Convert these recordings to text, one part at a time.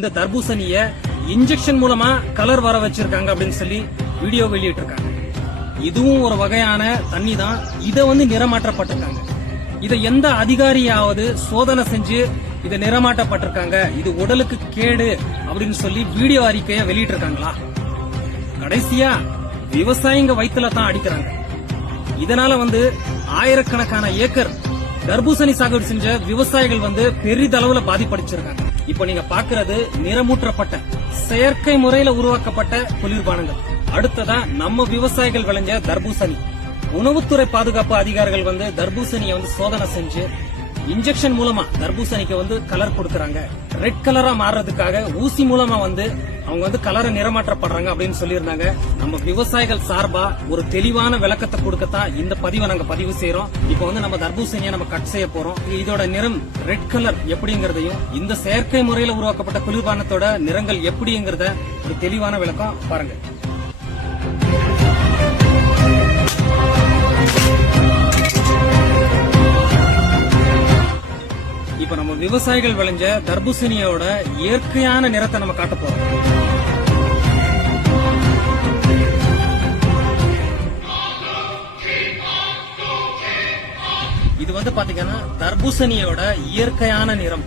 இந்த தர்பூசணிய இன்ஜெக்ஷன் மூலமா கலர் வர வச்சிருக்காங்க அப்படின்னு சொல்லி வீடியோ வெளியிட்டு இருக்காங்க. இதுவும் ஒரு வகையான தண்ணி தான். இத நிறமாற்றப்பட்டிருக்காங்க. இத எந்த அதிகாரியாவது சோதனை செஞ்சு இத நிறமாற்றப்பட்டிருக்காங்க, இது உடலுக்கு கேடு அப்படின்னு சொல்லி வீடியோ அறிக்கையை வெளியிட்டு இருக்காங்களா? கடைசியா விவசாயிங்க வயிற்றுல தான் அடிக்கிறாங்க. இதனால ஆயிரக்கணக்கான ஏக்கர் தர்பூசணி சாகுபடி செஞ்ச விவசாயிகள் பெரிதளவுல பாதிப்படைச்சிருக்காங்க. இப்ப நீங்க பாக்குறது நிறமூற்றப்பட்ட செயற்கை முறையில உருவாக்கப்பட்ட குளிர்பானங்கள். அடுத்ததா நம்ம விவசாயிகள் விளைஞ்ச தர்பூசணி. உணவுத்துறை பாதுகாப்பு அதிகாரிகள் தர்பூசணியை சோதனை செஞ்சு இன்ஜெக்ஷன் மூலமா தர்பூசணிக்கு கலர் கொடுக்கறாங்க. ரெட் கலரா மாறுறதுக்காக ஊசி மூலமா அவங்க கலரை நிறமாற்றப்படுறாங்க அப்படின்னு சொல்லியிருந்தாங்க. நம்ம விவசாயிகள் சார்பா ஒரு தெளிவான விளக்கத்தை கொடுக்கத்தான் இந்த பதிவை நாங்க பதிவு செய்யறோம். இப்ப நம்ம தர்பூசணியை நம்ம கட் செய்ய போறோம். இதோட நிறம் ரெட் கலர் எப்படிங்கறதையும் இந்த செயற்கை முறையில உருவாக்கப்பட்ட குளிர்பானத்தோட நிறங்கள் எப்படிங்கறத ஒரு தெளிவான விளக்கம் பாருங்க. இப்ப நம்ம விவசாயிகள் விளைஞ்ச தர்பூசணியோட இயற்கையான நிறத்தை நம்ம காட்ட போறோம். இது பாத்தீங்கன்னா தர்பூசணியோட இயற்கையான நிறம்.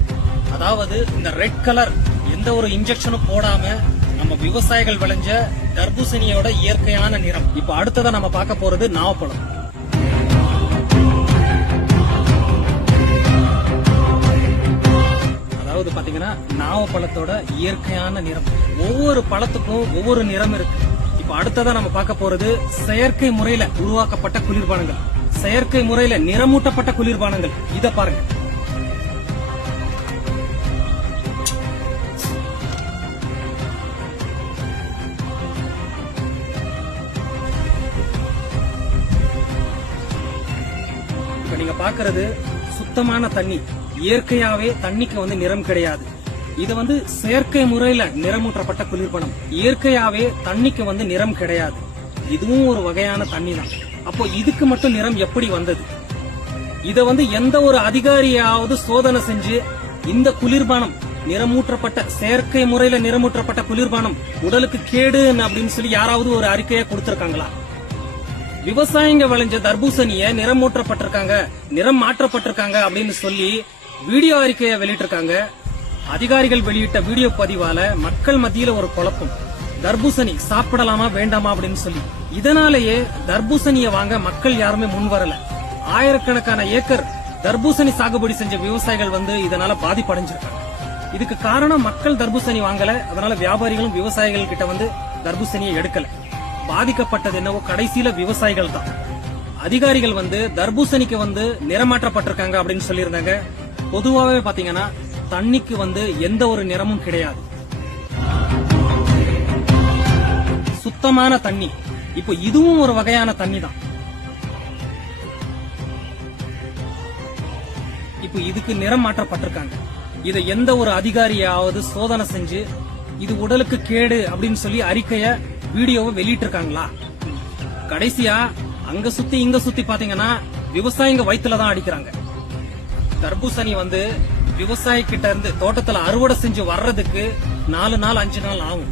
அதாவது இந்த ரெட் கலர் எந்த ஒரு இன்ஜெக்ஷனும் போடாம நம்ம விவசாயிகள் விளைஞ்ச தர்பூசணியோட இயற்கையான நிறம். இப்ப அடுத்ததா நம்ம பார்க்க போறது நாவப்பழம். பாத்தீங்கன்னா நாவப்பழத்தோட இயற்கையான நிறம். ஒவ்வொரு பழத்துக்கும் ஒவ்வொரு நிறம் இருக்கு. இப்ப அடுத்ததா நம்ம பார்க்க போறது செயற்கை முறையில உருவாக்கப்பட்ட குளிர்பானங்கள், செயற்கை முறையில நிறமூட்டப்பட்ட குளிர்பானங்கள். இத பாருங்க. இப்ப நீங்க பாக்குறது சுத்தமான தண்ணி. இயற்கையாவே தண்ணிக்கு நிறம் கிடையாது. இது செயற்கை முறையில நிறமூற்றப்பட்ட குளிர்பானம். இயற்கையாவே தண்ணிக்கு நிறம் கிடையாது. இதுவும் ஒரு வகையான தண்ணி தான். அப்போ இதுக்கு மட்டும் நிறம் எப்படி வந்தது? இத எந்த ஒரு அதிகாரியாவது சோதனை செஞ்சு இந்த குளிர்பானம் நிறமூற்றப்பட்ட செயற்கை முறையில நிறமூற்றப்பட்ட குளிர்பானம் உடலுக்கு கேடு அப்படின்னு சொல்லி யாராவது ஒரு அறிக்கையை கொடுத்திருக்காங்களா? விவசாயிங்க விளைஞ்ச தர்பூசணிய நிறமூற்றப்பட்டிருக்காங்க, நிறம் மாற்றப்பட்டிருக்காங்க அப்படின்னு சொல்லி வீடியோ அறிக்கையை வெளியிட்டிருக்காங்க. அதிகாரிகள் வெளியிட்ட வீடியோ பதிவால மக்கள் மத்தியில ஒரு குழப்பம். தர்பூசணி சாப்பிடலாமா வேண்டாமா அப்படின்னு சொல்லி. இதனாலேயே தர்பூசணியை வாங்க மக்கள் யாருமே முன் வரல. ஆயிரக்கணக்கான ஏக்கர் தர்பூசணி சாகுபடி செஞ்ச விவசாயிகள் இதனால பாதிப்படைஞ்சிருக்காங்க. இதுக்கு காரணம் மக்கள் தர்பூசணி வாங்கல. அதனால வியாபாரிகளும் விவசாயிகள் கிட்ட தர்பூசணியை எடுக்கல. பாதிக்கப்பட்டது என்னவோ கடைசியில விவசாயிகள் தான். அதிகாரிகள் தர்பூசணிக்கு நிறமாற்றப்பட்டிருக்காங்க அப்படின்னு சொல்லியிருந்தாங்க. பொதுவாகவே பாத்தீங்கன்னா தண்ணிக்கு எந்த ஒரு நிறமும் கிடையாது. சுத்தமான தண்ணி. இப்போ இதுவும் ஒரு வகையான தண்ணி தான். இப்போ இதுக்கு நிறம் மாற்றப்பட்டிருக்காங்க. இதை எந்த ஒரு அதிகாரியாவது சோதனை செஞ்சு இது உடலுக்கு கேடு அப்படின்னு சொல்லி அறிக்கைய வீடியோவை வெளியிட்டு இருக்காங்களா? கடைசியா அங்க சுத்தி இங்க சுத்தி பாத்தீங்கன்னா விவசாயிங்க வயிற்றுல தான் அடிக்கிறாங்க. தர்பூசணி விவசாயி கிட்ட இருந்து தோட்டத்துல அறுவடை செஞ்சு வர்றதுக்கு 4 நாள் 5 நாள் ஆகும்.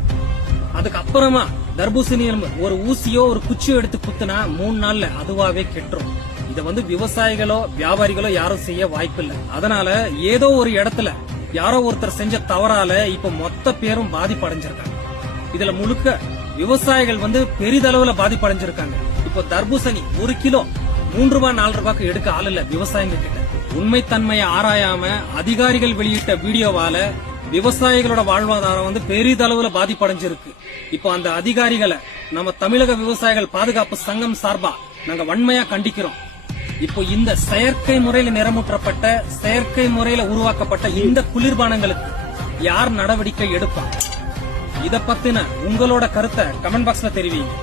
அதுக்கு அப்புறமா தர்பூசணி ஒரு ஊசியோ ஒரு குச்சியோ எடுத்து குத்துனா 3 நாள்ல அதுவாவே கெட்டுரும். இத விவசாயிகளோ வியாபாரிகளோ யாரும் செய்ய வாய்ப்பு இல்ல. அதனால ஏதோ ஒரு இடத்துல யாரோ ஒருத்தர் செஞ்ச தவறால இப்ப மொத்த பேரும் பாதிப்படைஞ்சிருக்காங்க. இதுல முழுக்க விவசாயிகள் பெரிதளவுல பாதிப்படைஞ்சிருக்காங்க. இப்போ தர்பூசணி 1 கிலோ 3 ரூபாய் 4 ரூபாய்க்கு எடுக்க ஆள் இல்ல விவசாயிங்க கிட்ட. உண்மைத்தன்மையை ஆராயாம அதிகாரிகள் வெளியிட்ட வீடியோவால விவசாயிகளோட வாழ்வாதாரம் பெரிதளவுல பாதிப்படைஞ்சிருக்கு. இப்போ அந்த அதிகாரிகளை நம்ம தமிழக விவசாயிகள் பாதுகாப்பு சங்கம் சார்பா நாங்க வன்மையா கண்டிக்கிறோம். இப்போ இந்த செயற்கை முறையில நிறமூற்றப்பட்ட செயற்கை முறையில உருவாக்கப்பட்ட இந்த குளிர்பானங்களுக்கு யார் நடவடிக்கை எடுப்பாங்க? இத பத்தின உங்களோட கருத்தை கமெண்ட் பாக்ஸ்ல தெரிவிங்க.